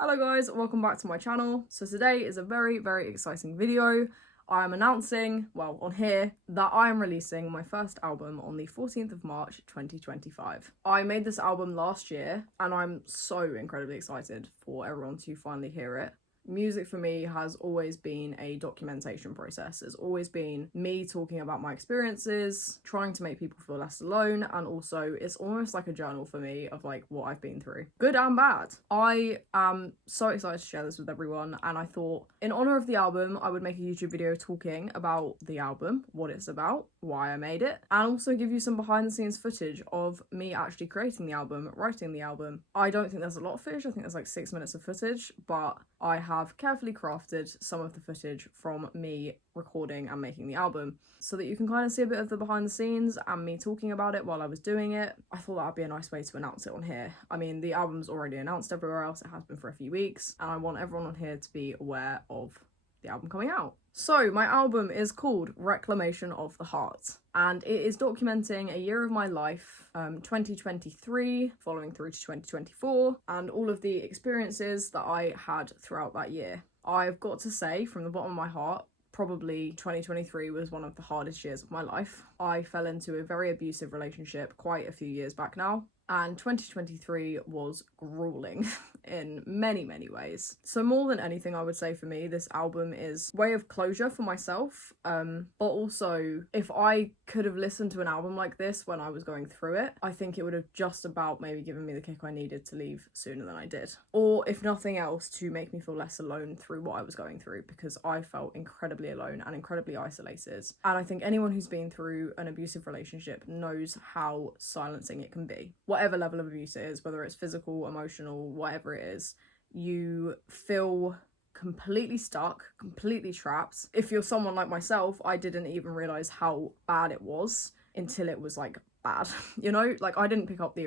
Hello guys, welcome back to my channel. So today is a very exciting video. I am announcing, well on here, that I am releasing my first album on the 14th of March 2025. I made this album last year and I'm so incredibly excited for everyone to finally hear it. Music for me has always been a documentation process. It's always been me talking about my experiences, trying to make people feel less alone, and also it's almost like a journal for me of like what I've been through, good and bad. I am so excited to share this with everyone, and I thought in honor of the album I would make a YouTube video talking about the album, what it's about, why I made it, and also give you some behind the scenes footage of me actually creating the album, writing the album. I don't think there's a lot of footage, I think there's like 6 minutes of footage, but I have carefully crafted some of the footage from me recording and making the album so that you can kind of see a bit of the behind the scenes and me talking about it while I was doing it. I thought that would be a nice way to announce it on here. I mean, the album's already announced everywhere else, it has been for a few weeks, and I want everyone on here to be aware of the album coming out. So my album is called Reclamation of the Heart, and it is documenting a year of my life, 2023 following through to 2024, and all of the experiences that I had throughout that year. I've got to say from the bottom of my heart, probably 2023 was one of the hardest years of my life. I fell into a very abusive relationship quite a few years back now, and 2023 was grueling in many ways. So more than anything, I would say for me, this album is a way of closure for myself, but also if I could have listened to an album like this when I was going through it, I think it would have just about maybe given me the kick I needed to leave sooner than I did. Or if nothing else, to make me feel less alone through what I was going through, because I felt incredibly alone and incredibly isolated. And I think anyone who's been through an abusive relationship knows how silencing it can be. Whatever level of abuse it is, whether it's physical, emotional, whatever it is, you feel completely stuck, completely trapped. If you're someone like myself, I didn't even realise how bad it was until it was like bad, you know? Like I didn't pick up the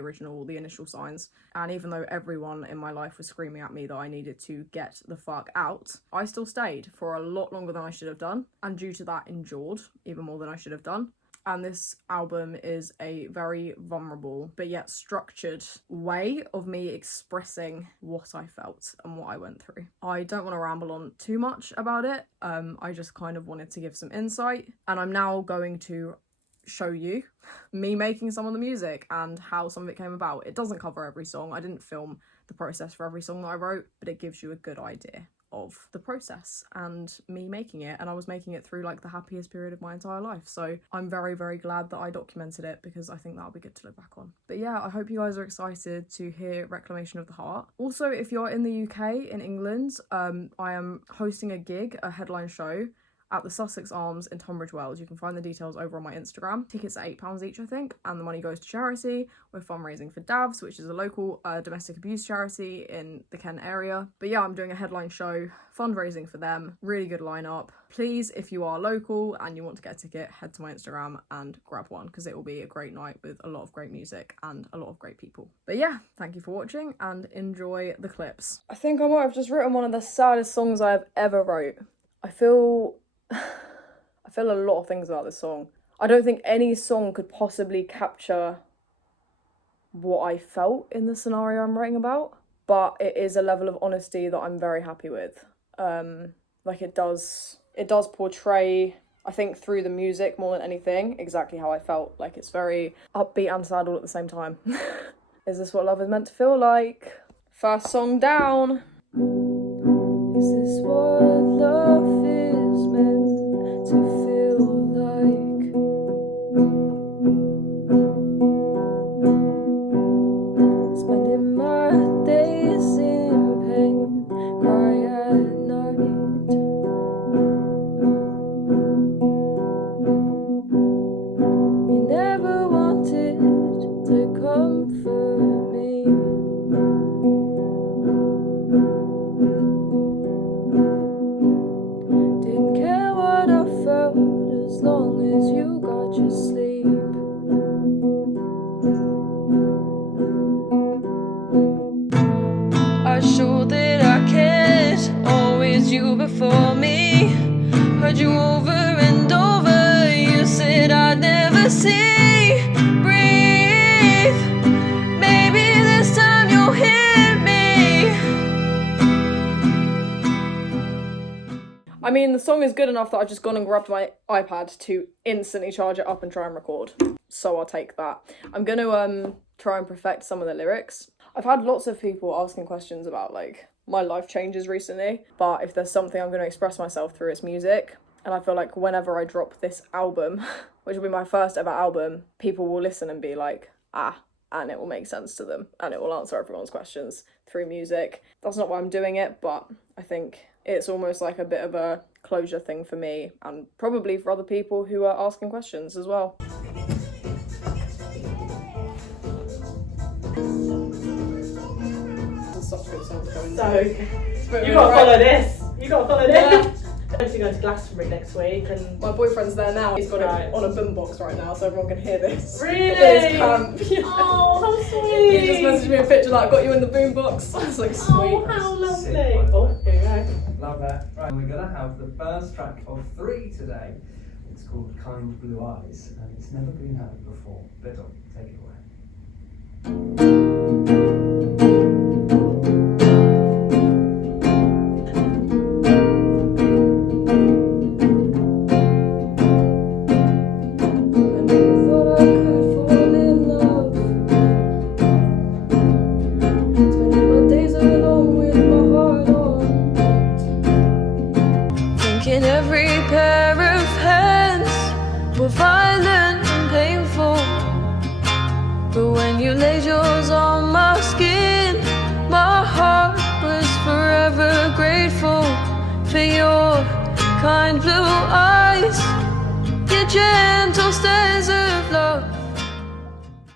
initial signs, and even though everyone in my life was screaming at me that I needed to get the fuck out, I still stayed for a lot longer than I should have done, and due to that endured even more than I should have done. And this album is a very vulnerable but yet structured way of me expressing what I felt and what I went through. I don't want to ramble on too much about it. I just kind of wanted to give some insight, and I'm now going to show you me making some of the music and how some of it came about. It doesn't cover every song. I didn't film the process for every song that I wrote, but it gives you a good idea of the process and me making it. And I was making it through like the happiest period of my entire life, so I'm very glad that I documented it, because I think that'll be good to look back on. But yeah, I hope you guys are excited to hear Reclamation of the Heart. Also, if you're in the UK, in England, I am hosting a gig, a headline show at the Sussex Arms in Tunbridge Wells. You can find the details over on my Instagram. Tickets are £8 each, I think, and the money goes to charity. We're fundraising for DAVS, which is a local domestic abuse charity in the Kent area. But yeah, I'm doing a headline show, fundraising for them, really good lineup. Please, if you are local and you want to get a ticket, head to my Instagram and grab one, because it will be a great night with a lot of great music and a lot of great people. But yeah, thank you for watching and enjoy the clips. I think I might have just written one of the saddest songs I've ever wrote. I feel a lot of things about this song. I don't think any song could possibly capture what I felt in the scenario I'm writing about, but it is a level of honesty that I'm very happy with. Like it does portray, I think through the music more than anything, exactly how I felt. Like it's very upbeat and sad all at the same time. Is this what love is meant to feel like? First song down. Is this what love is meant to feel like? Spending my days in pain, cry at night. You never wanted to comfort me. I mean, the song is good enough that I've just gone and grabbed my iPad to instantly charge it up and try and record. So I'll take that. I'm going to try and perfect some of the lyrics. I've had lots of people asking questions about, like, my life changes recently. But if there's something I'm going to express myself through, it's music. And I feel like whenever I drop this album, which will be my first ever album, people will listen and be like, and it will make sense to them. And it will answer everyone's questions through music. That's not why I'm doing it, but I think it's almost like a bit of a closure thing for me and probably for other people who are asking questions as well. Such good songs going. So you gotta follow this. You gotta follow this. Yeah. I'm actually going to Glastonbury next week, and My boyfriend's there now. He's got it on a boombox right now, so everyone can hear this. really, It's camp. Yeah. oh, how sweet! He just messaged me a picture like, got you in the boombox. I was like, sweet. Oh, how lovely! Oh, here we go. Love that. Right, we're gonna have the first track of 3 today. It's called Kind Blue Eyes, and it's never been heard before. Biddle, take it away. Violent and painful, but when you laid yours on my skin, my heart was forever grateful for your kind blue eyes, your gentle stares of love.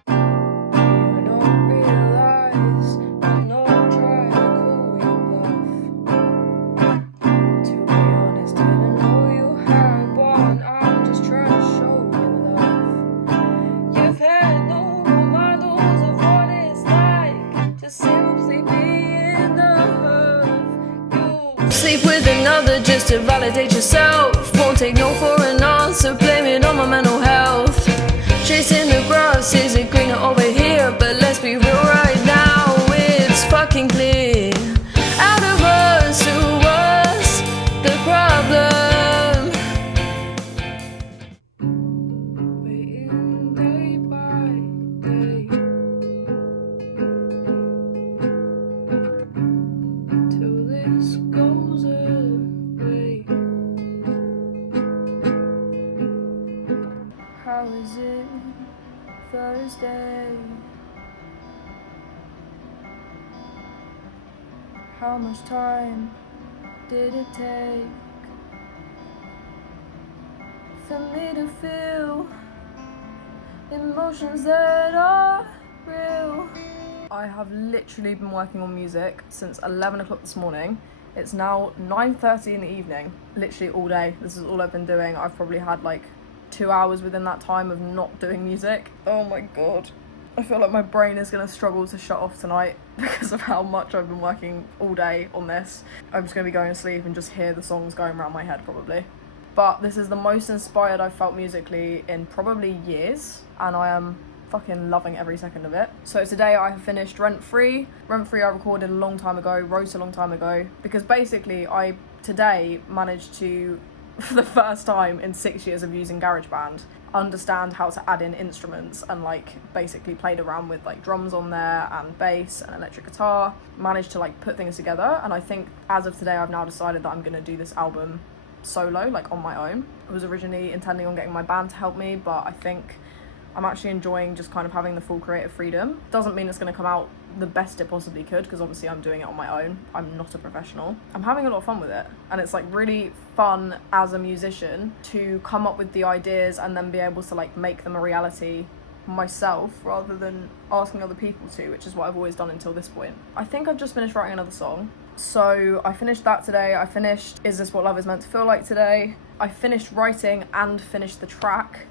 You don't realize I'm not trying to call you bluff. To be honest, didn't know you had one. I'm just trying to show you love. You've had no reminders of what it's like to simply be in love. You sleep with another just to validate yourself. Won't take no for an answer, blame it on my mental health. Chasing the grass, is it greener over here? But let's be real right now, it's fucking clear. Out of us, who was the problem? Waiting day by day till this goes away. How is it Thursday? How much time did it take for me to feel emotions that are real? I have literally been working on music since 11 o'clock this morning. It's now 9:30 in the evening, literally all day. This is all I've been doing. I've probably had like 2 hours within that time of not doing music. Oh my god. I feel like my brain is going to struggle to shut off tonight because of how much I've been working all day on this. I'm just going to be going to sleep and just hear the songs going around my head probably. But this is the most inspired I've felt musically in probably years, and I am fucking loving every second of it. So today I have finished Rent Free. Rent Free I recorded a long time ago, wrote a long time ago, because basically I today managed to, for the first time in 6 years of using GarageBand, understand how to add in instruments and like basically played around with like drums on there and bass and electric guitar, managed to like put things together. And I think as of today I've now decided that I'm going to do this album solo, like on my own. I was originally intending on getting my band to help me, but I think I'm actually enjoying just kind of having the full creative freedom. Doesn't mean it's going to come out the best it possibly could, because obviously I'm doing it on my own. I'm not a professional. I'm having a lot of fun with it, and it's like really fun as a musician to come up with the ideas and then be able to like make them a reality myself rather than asking other people to, which is what I've always done until this point. I think I've just finished writing another song. So I finished that today. I finished Is This What Love Is Meant to Feel Like today. I finished writing and finished the track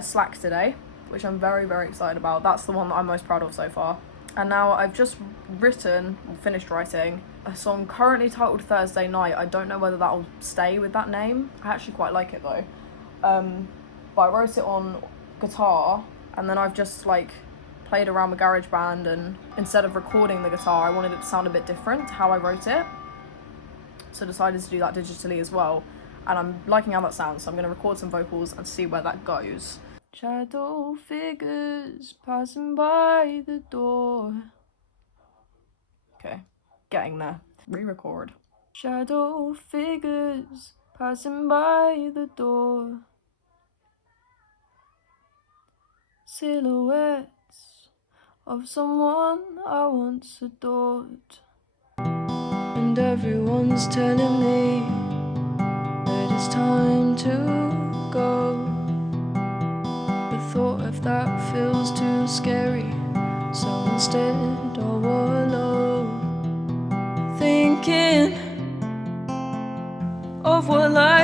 Slack today, which I'm very, very excited about. That's the one that I'm most proud of so far. And now I've just finished writing a song currently titled Thursday Night. I don't know whether that'll stay with that name. I actually quite like it though. But I wrote it on guitar, and then I've just like played around with GarageBand, and instead of recording the guitar, I wanted it to sound a bit different to how I wrote it. so I decided to do that digitally as well. And I'm liking how that sounds, so I'm going to record some vocals and see where that goes. Shadow figures passing by the door. Okay, getting there. Re-record. Shadow figures passing by the door. Silhouettes of someone I once adored. And everyone's telling me that it's time to go. The thought of that feels too scary, so instead I'll wallow, thinking of what life